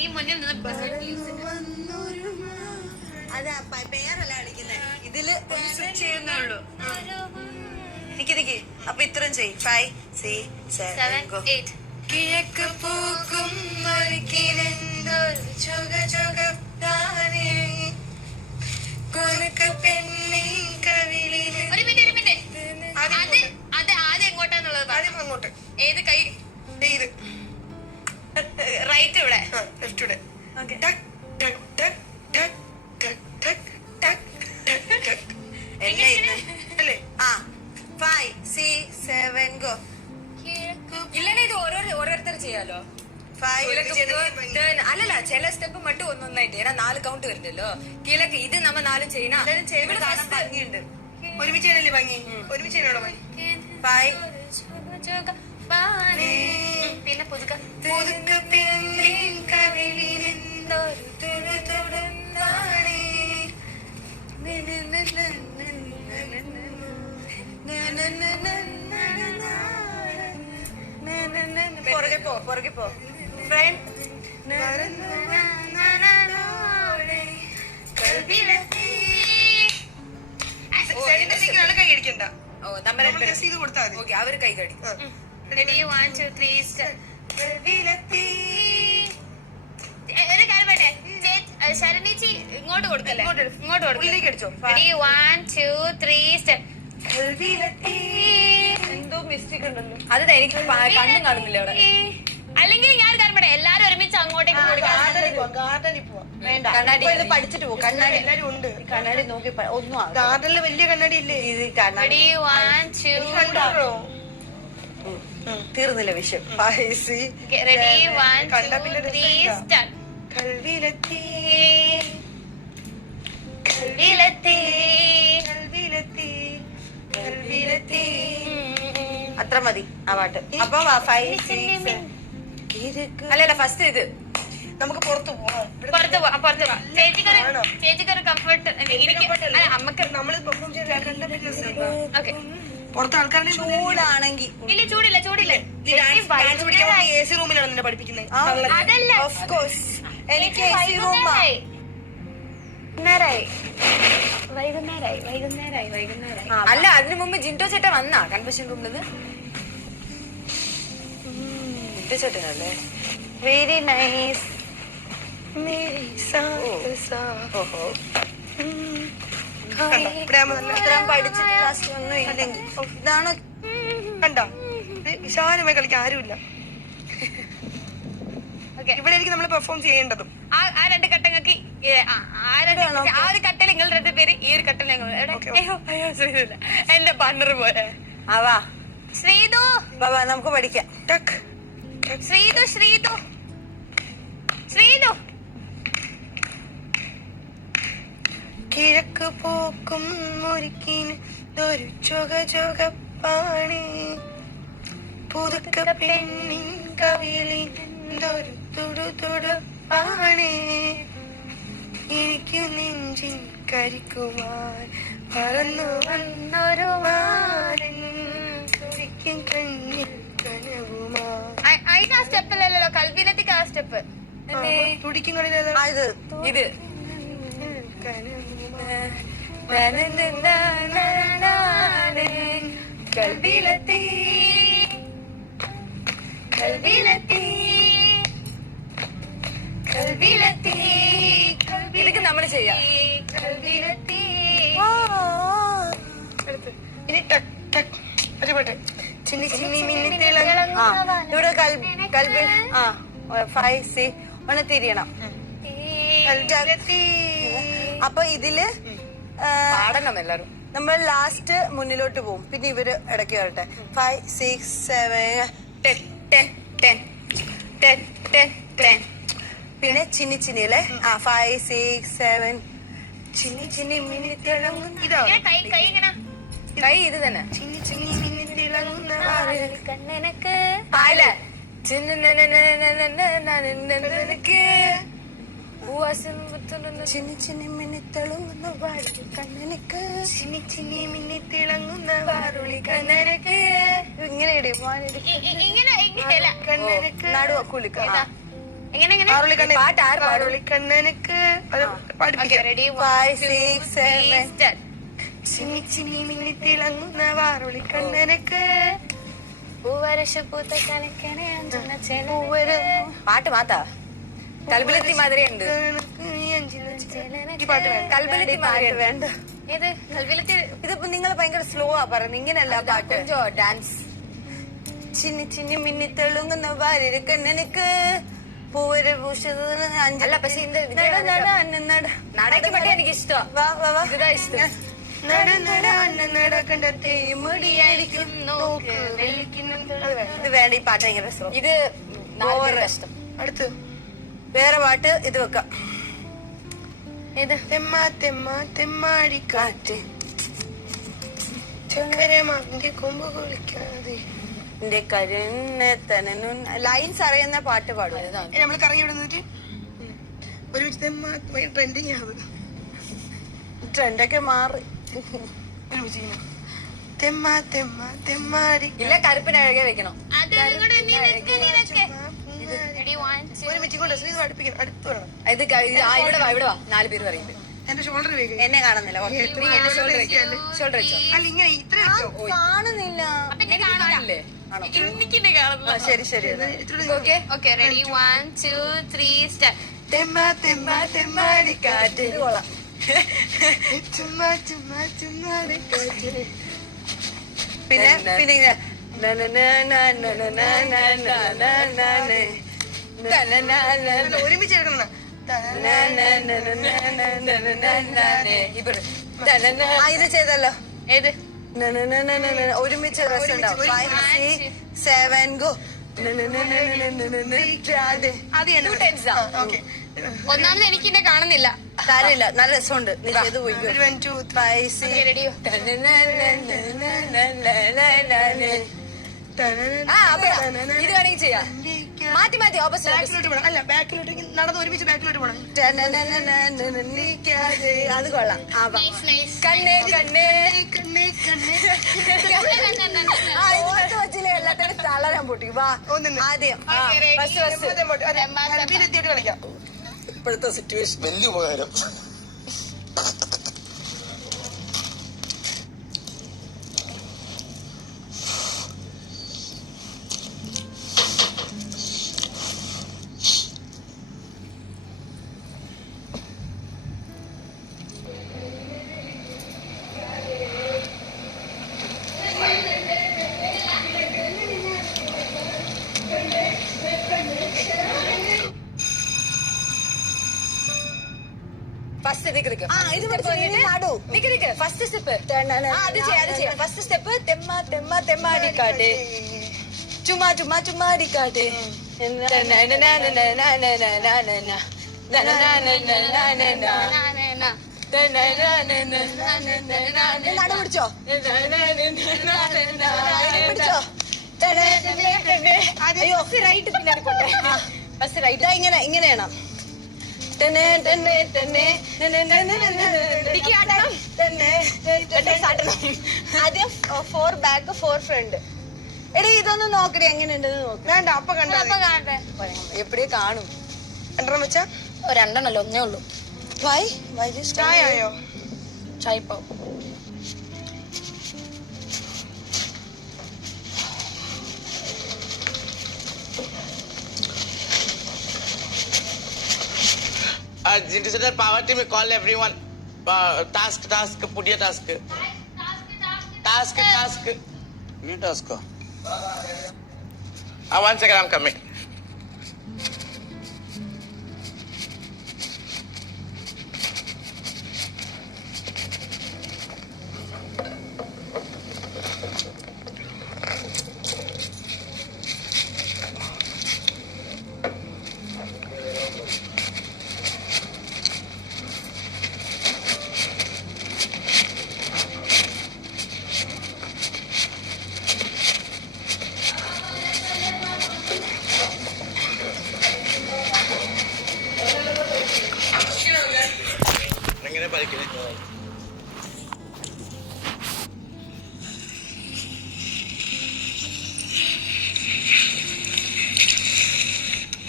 നീ മുന്നിൽ നിന്ന് അതാ പേരല്ല കളിക്കുന്നത്. ഇതില് സ്വിച്ച് ചെയ്യുന്നേ ഉള്ളൂ. നിക്ക് അപ്പൊ ഇത്രയും ചെയ്യും. 5 6 7 8. കിഴക്ക് പൂക്കും അത് ആദ്യം എങ്ങോട്ടാന്നുള്ളത് അങ്ങോട്ട്. ഏത് കൈ? ഇത് റൈറ്റ് ഇവിടെ, ലെഫ്റ്റ് ഇവിടെ. അല്ലേ? ആ 5 6 7 ഗോ. ഇല്ലല്ലേ ഇത് ഓരോരുത്തർ ചെയ്യാലോ. അല്ലല്ല ചില സ്റ്റെപ്പ് മറ്റും ഒന്നൊന്നായിട്ട് ഏനാ 4 കൗണ്ട് വരുന്നല്ലോ. കിഴക്ക് ഇത് നമ്മ 4 ചെയ്യണം. ഭംഗിയുണ്ട്. ഒരുമിച്ച് ചെയ്യണല്ലേ ഭംഗി? ഒരുമിച്ച് ചെയ്യണോ ഭംഗി? 5 പിന്നെ പുതുക്ക പുറകെ പോ ഫ്രണ്ട്. കൈ അടിക്കണ്ട. ഇത് കൊടുത്താൽ മതി. അവര് കൈ കടി. Ready 1 2 3 start. ഒരു കാര്യം പറയട്ടെ, ശരണിച്ചി ഇങ്ങോട്ട് കൊടുക്കല്ലേ? ഇങ്ങോട്ട് കൊടുക്കില്ലേ? അടിച്ചോ. Ready 1 2 3 start. എന്തോ മിസ്റ്റേക്ക് ഉണ്ടല്ലോ. അത് എനിക്ക് കണ്ണും കാണുന്നില്ല അവിടെ. അല്ലെങ്കിൽ ഞാൻ കാര്യം പറയാം, എല്ലാരും ഒരുമിച്ച് അങ്ങോട്ടേക്ക് ഗാർഡനിൽ പോവാം. വേണ്ട, കണ്ണാടി ഇത് പഠിച്ചിട്ട് പോകും. കണ്ണാടി എല്ലാരും ഉണ്ട്. കണ്ണാടി നോക്കി ഒന്നും ഗാർഡനില് വലിയ കണ്ണാടി ഇല്ലേ? ഇത് Ready 1 2 തീർന്നില്ല വിഷയം. Ready 1 2 3 start. കൽവിലെത്തി അത്ര മതി ആ പാട്ട്. അപ്പൊ 5 6 അല്ലല്ല ഫസ്റ്റ് ഇത് നമുക്ക് പുറത്തു പോവാം. പുറത്ത് പോവാം. ചേച്ചിക്കൊരു കംഫർട്ട്. അമ്മക്ക് നമ്മള് പെർഫോം ചെയ്ത ഓക്കെ. പുറത്ത് ആൾക്കാരുടെ ചൂടാണെങ്കിൽ ഇല്ല, ചൂടില്ല. എ സി റൂമിലാണ് നിന്നെ പഠിപ്പിക്കുന്നത്. അതല്ല, ഓഫ് കോഴ്സ് എനിക്ക് വൈകുന്നേരായി. അല്ല അതിനു മുമ്പ് ജിൻറ്റോ ചേട്ടൻ വന്നാ കൺവെൻഷൻ റൂമിൽ നിന്ന്? ജിൻറ്റോ ചേട്ടനല്ലേ? Very nice. ഓഹോ പഠിച്ചിട്ട് ഇല്ലെങ്കിൽ ഇതാണ് കണ്ടോ? വിശാലമായി കളിക്കാൻ ആരുമില്ല. ഇവിടെ എനിക്ക് നമ്മൾ പെർഫോം ചെയ്യേണ്ടതും ആ രണ്ട് കട്ടങ്ങൾക്ക് ആ ഒരു കട്ടൽ നിങ്ങൾ 2 പേര്, ഈ ഒരു കട്ടൽ ഞങ്ങൾ. എന്റെ പാർട്ണർ പോലെ ആവാ. ശ്രീതു ബാബാ നമുക്ക് പഠിക്കാം. ശ്രീതു കിഴക്ക് പോക്കും മുരിക്കിനൊരു ചൊകപ്പാണി പുതുക്ക പെണ്ണിൻ കവിളിന്തൊരു തുടുതുടുപ്പാണി എനിക്ക് നെഞ്ചിൻ കരിക്കുവാൻ പറന്നു വന്നൊരു വാരൻ തുടിക്കും കണ്ണിൽ കനവുമാ. അതിന് ആ സ്റ്റെപ്പിലല്ലോ, കൽവിലെത്തിക്ക് ആ സ്റ്റെപ്പ്. തുടിക്കും കണ്ണിൽ ഇത് കൽവിലെത്തി ഇതൊക്കെ നമ്മള് ചെയ്യാം. ഇനി ചിന്നി ചിന്നി ഇവിടെ 5 6 ഒന്ന് തിരിയണം. അപ്പൊ ഇതില് പാടണം എല്ലാരും. നമ്മൾ ലാസ്റ്റ് മുന്നിലോട്ട് പോകും, പിന്നെ ഇവര് ഇടയ്ക്ക് വരട്ടെ. 5 6 7 പിന്നെ ചിന്നി ചിന്നിയിലെ 5 6 7 ചിന്നി ചിന്നി മിന്നി തിളങ്ങും. ഇതോ കൈ ഇത് തന്നെ. ചിന്നി ചിന്നി മിന്നി തിളങ്ങുന്ന കണ്ണനക്ക് അല്ല ചിന്നി ചിന്നി മിന്നി തിളങ്ങുന്ന വാരുളി കണ്ണനക്ക് ചിന്നി ചിന്നി മിന്നി തിളങ്ങുന്ന വാരുളി കണ്ണനക്ക്. ഇങ്ങനെ ഇങ്ങനെ കണ്ണനക്ക് നടുവ കുളിക്ക. എങ്ങനെ എങ്ങനെ പാട്ട് ആര് പാടും? വാറുളിക്കണ്ണനക്ക് അത് പഠിപ്പിക്കാം. റെഡി 5 6 7 ചിന്നി ചിന്നി മിന്നി തിളങ്ങുന്ന വാറുളിക്കണ്ണനക്ക് പൂവരശപ്പൂത്ത കനക്കനെ അഞ്ചുന്ന പാട്ട് മാത്താ കൽബിലെത്തി മാതിരി ഉണ്ട്. ഈ പാട്ട് വേണ്ട. കൽബിലെത്തി മാതിരി വേണ്ട. ഏത് കൽവിലത്തി ഇതിപ്പോ നിങ്ങൾ ഭയങ്കര സ്ലോ ആ പറയുന്നത്, ഇങ്ങനെയല്ല പാട്ട്. ഡാൻസ് ചിന്നി ചിന്നി മിന്നി തെളുങ്ങുന്ന വാരിക്കണ്ണനക്ക് പൂവര അല്ല പക്ഷെ നടക്ക് പാട്ട് എനിക്ക് ഇഷ്ടമാ. ഇതാ ഇഷ്ടം. നട നട അണ്ണ നടക്കണ്ട തേമുടിയായിരിക്കും നോക്ക് വെള്ളിക്കുന്നുണ്ട്. അത് വേണ്ട. ഇത് വേണ്ട, ഈ പാട്ട് ഭയങ്കര രസം. ഇത് നാല് കഷ്ടം. അടുത്ത് വേറെ പാട്ട് ഇത് വെക്കാം. ഏത് തെമ്മ തെമ്മ തെമ്മാടിക്കാറ്റ് ചക്കരമാന്റെ കൊമ്പ് കുളിക്കാതെ എന്റെ കരുണ ലൈൻസ് അറിയുന്ന പാട്ട് പാടും. നമ്മൾ കറങ്ങി വിടുന്നിട്ട് ഒരുമിച്ച് തെമ്മ ട്രെൻഡിങ് ആണ്. ട്രെൻഡൊക്കെ മാറി. ഒരുമിച്ച് ഇങ്ങനെ. തെമ്മ തെമ്മ തെമ്മാടി ഇല്ല കറുപ്പിനഴകെ വെക്കണം. അത് റെഡി 1 2 ഒരുമിച്ച് കൊണ്ട് ശ്രീ പഠിപ്പിക്കണം. അടുത്ത് വേണം. ഇത് ഇവിടെ വാ 4 പേര് പറയുന്നത്. എന്റെ ഷോൾഡർ വേഗം എന്നെ കാണുന്നില്ല. ഷോൾഡർ വെച്ചോ. അല്ല ഇങ്ങനെ ഇത്ര വെച്ചോ. കാണുന്നില്ല. പിന്നെ കാണില്ലേ ആണല്ലേ? എനിക്കിന്നെ കാണുന്നു. ശരി ശരി. Okay okay ready 1 2 3 start. തെമ്മ തെമ്മ തെമ്മാടിക്കാറ്റ് ഇത് കൊള്ളാം. ചുമ്മാ ചുമ്മാ ചുമ്മാടിക്കാറ്റ്. പിന്നെ പിന്നെ ഇങ്ങനെ ഒരുമിച്ച് എടുക്കണം. ഇത് ചെയ്തല്ലോ. ഏത് ഒരുമിച്ച് രസം ഉണ്ടാവും. 5 6 7 ഗോ. ഒന്നാമത് എനിക്കിന്നെ കാണുന്നില്ല. കാര്യമില്ല, നല്ല രസമുണ്ട്. നീ ചെയ്ത് പോയി. 1 2 3 റെഡിയോ ഇത് വേണമെങ്കിൽ ചെയ്യാം. മാറ്റി മാറ്റി ഓപ്പോസിറ്റ്. ബാക്കിലോട്ട് പോണം. അല്ല ബാക്കിലോട്ട് നടന്ന് ഒരുമിച്ച് ബാക്കിലോട്ട് പോണം. അത് കൊള്ളാം. നൈസ് നൈസ് കണ്ണേ കണ്ണേ കണ്ണേ കണ്ണേ വെച്ചില്ലേ എല്ലാത്തിനും തളരാൻ പൊട്ടി. വാ ഒന്നിന് ആദ്യം എത്തിയിട്ട് കളിക്കാം. ഇപ്പോഴത്തെ സിറ്റുവേഷൻ വലിയ ഉപകാരം. ഫസ്റ്റ് നിക്ക് ഇത് പാടൂ. ഫസ്റ്റ് സ്റ്റെപ്പ് അത് ചെയ്യാം. ഫസ്റ്റ് സ്റ്റെപ്പ് തെമ്മ തെമ്മ തെമ്മാടിക്കാട്ടെ ചുമ്മാ ചുമ്മാ ചുമ്മാടിക്കാട്ടെ നടു പിടിച്ചോ. റൈറ്റ് പിന്നാടി പോട്ടെ. ഫസ്റ്റ് റൈറ്റ് ഇങ്ങനെ ഇങ്ങനെയാണ്. ആദ്യം 4 ബാക്ക് 4 ഫ്രണ്ട്. എടി ഇതൊന്ന് നോക്കടി എങ്ങനെയുണ്ടെന്ന് നോക്ക്. വേണ്ട അപ്പൊ കണ്ടോ കാണട്ടെ. എപ്പടിയെ കാണും. രണ്ടെണ്ണം വെച്ചാ രണ്ടെണ്ണല്ലോ ഒന്നേ ഉള്ളൂ. വൈ ചായ ആയോ? ചായപ്പാവ് This is the power team. Call everyone. Task. Put your task. Task. New task. 1 second, I'm coming. എങ്ങനെ പഠിക്കുന്നത്?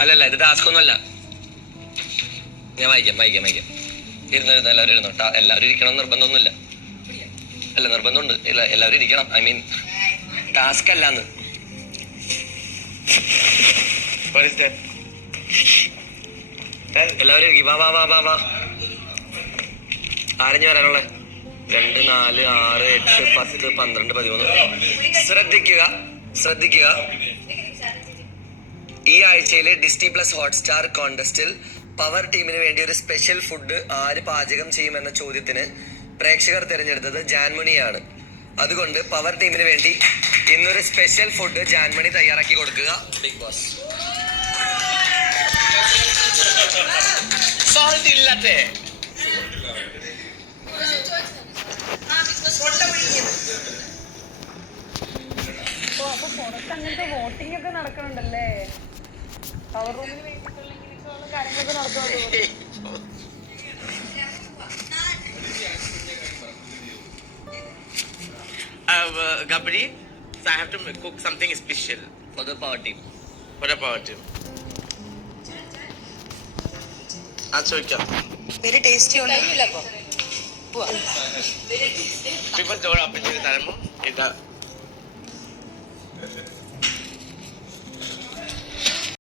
അല്ലല്ല ഇത് ടാസ്ക് ഒന്നുമല്ല. ഞാൻ വായിക്കാം. ഇരുന്നു എല്ലാവരും ഇരുന്നു. എല്ലാവരും ഇരിക്കണം നിർബന്ധമൊന്നുമില്ല. അല്ല നിർബന്ധമുണ്ട്. ഇല്ല എല്ലാവരും ഇരിക്കണം. ഐ മീൻ ടാസ്ക് അല്ലാന്ന്. എല്ലാവരും ഇരിക്കും. വാ. ആരഞ്ഞു വരാനുള്ള 2, 4, 6, 8, 10, 12, 13. ശ്രദ്ധിക്കുക. ഈ ആഴ്ചയിലെ ഡിസ്നി പ്ലസ് ഹോട്ട്സ്റ്റാർ കോൺടെസ്റ്റിൽ പവർ ടീമിന് വേണ്ടി ഒരു സ്പെഷ്യൽ ഫുഡ് ആര് പാചകം ചെയ്യുമെന്ന ചോദ്യത്തിന് പ്രേക്ഷകർ തിരഞ്ഞെടുത്തത് ജാൻമണിയാണ്. അതുകൊണ്ട് പവർ ടീമിന് വേണ്ടി ഇന്നൊരു സ്പെഷ്യൽ ഫുഡ് ജാൻമണി തയ്യാറാക്കി കൊടുക്കുക. Bigg Boss. Salt illate. അപ്പൊ പുറത്ത് അങ്ങനത്തെ വോട്ടിംഗ് ഒക്കെ നടക്കണുണ്ടല്ലേ? പവർ റൂമിന് വേണ്ടിയിട്ടുള്ള ഇങ്ങനെയൊക്കെയുള്ള കാര്യങ്ങളൊക്കെ നടക്കുന്നുണ്ട്. Gabri, so I have to cook something special For the power team. for the power team. ചോദിക്കാം. വെരി ടേസ്റ്റി ഉണ്ട്. People throw up into the thermo.